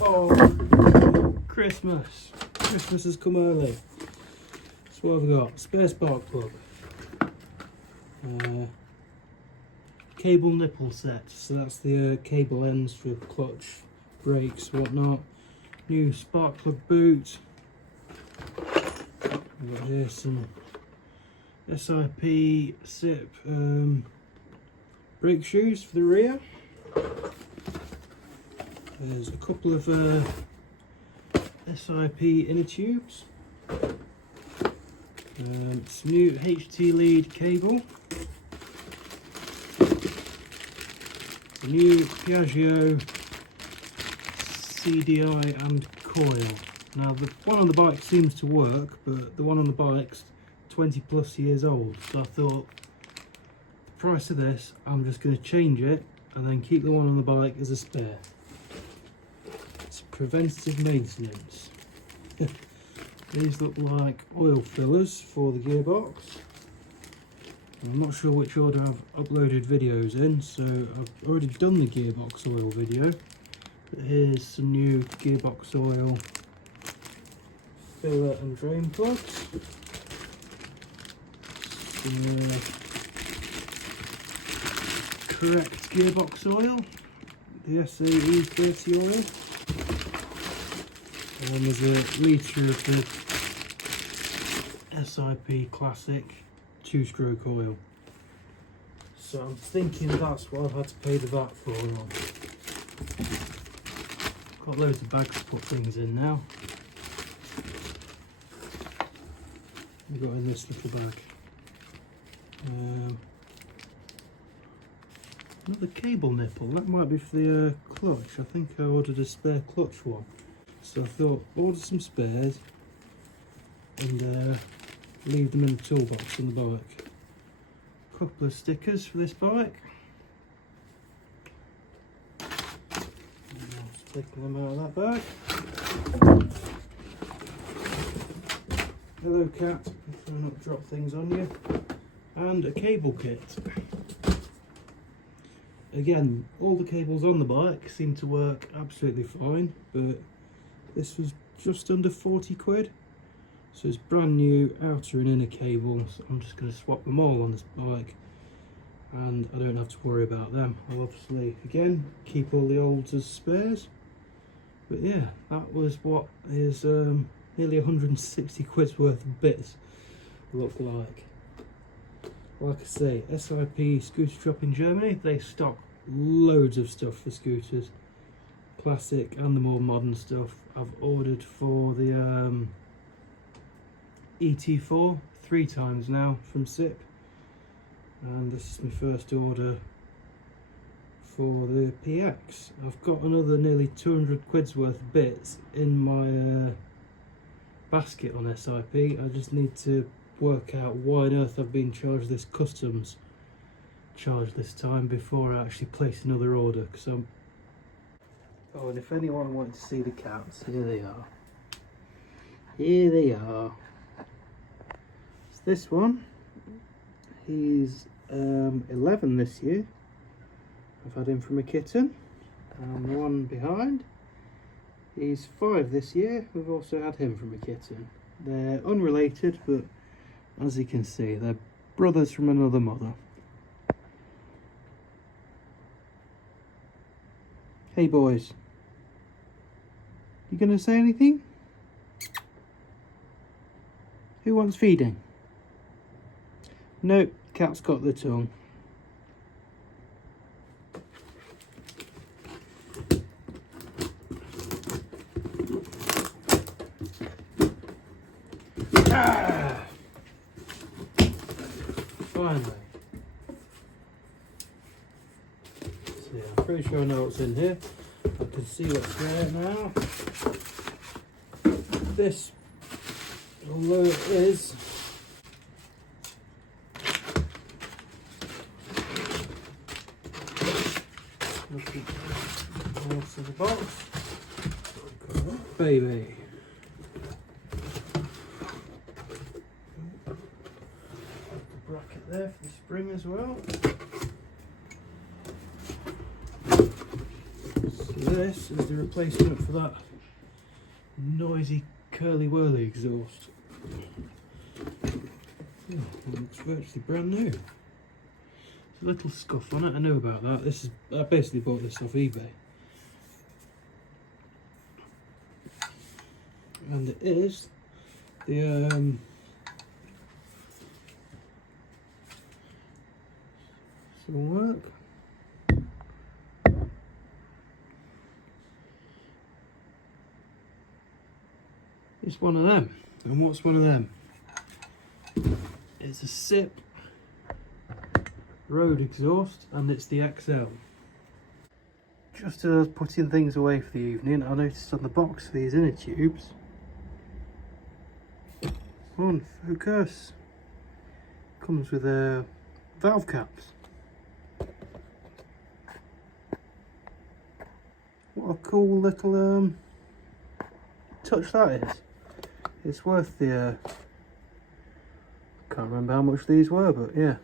Oh, Christmas. Christmas has come early. So what have we got? Spare spark plug. Cable nipple set. So that's the cable ends for clutch, brakes, whatnot. New spark plug boot. We've got here some S.I.P brake shoes for the rear. There's a couple of S.I.P inner tubes. Some new HT lead cable. The new Piaggio CDI and coil. Now the one on the bike seems to work, but the one on the bike's 20 plus years old. So I thought, the price of this, I'm just going to change it and then keep the one on the bike as a spare. It's preventative maintenance. These look like oil fillers for the gearbox. I'm not sure which order I've uploaded videos in, so I've already done the gearbox oil video. But here's some new gearbox oil filler and drain plugs. Some correct gearbox oil, the SAE30 oil. And there's a litre of the S.I.P classic 2-stroke oil. So I'm thinking that's what I've had to pay the VAT for on. Got loads of bags to put things in now. We've got in this little bag. Another cable nipple, that might be for the clutch. I think I ordered a spare clutch one. So I thought, order some spares and leave them in the toolbox on the bike. A couple of stickers for this bike. Just taking them out of that bag. Hello cat, try not to drop things on you. And a cable kit. Again, all the cables on the bike seem to work absolutely fine, but this was just under 40 quid. So it's brand new outer and inner cables. I'm just going to swap them all on this bike and I don't have to worry about them. I'll obviously, again, keep all the olds as spares. But yeah, that was what is nearly 160 quid's worth of bits look like. Like I say, S.I.P Scootershop in Germany, they stock loads of stuff for scooters. Classic and the more modern stuff. I've ordered for the ET4 3 times now from S.I.P, and this is my first order for the PX. I've got another nearly 200 quid's worth of bits in my basket on S.I.P. I just need to work out why on earth I've been charged this customs charge this time before I actually place another order, because I'm... Oh, and if anyone wanted to see the cats, here they are. Here they are. It's this one. He's 11 this year. I've had him from a kitten. And the one behind, he's 5 this year. We've also had him from a kitten. They're unrelated, but as you can see, they're brothers from another mother. Hey boys, you gonna say anything? Who wants feeding? Nope, cat's got the tongue. Ah! Finally. So yeah, I'm pretty sure I know what's in here. I can see what's there now. This, although it is looking out of the box, baby. Bracket there for the spring as well. This is the replacement for that noisy curly whirly exhaust. Oh, it's virtually brand new. There's a little scuff on it, I know about that. I basically bought this off eBay. And it is the some work. It's one of them. And what's one of them? It's a S.I.P road exhaust, and it's the XL. Just as I was putting things away for the evening, I noticed on the box of these inner tubes, on focus, comes with valve caps. What a cool little touch that is. It's worth the can't remember how much these were, but yeah.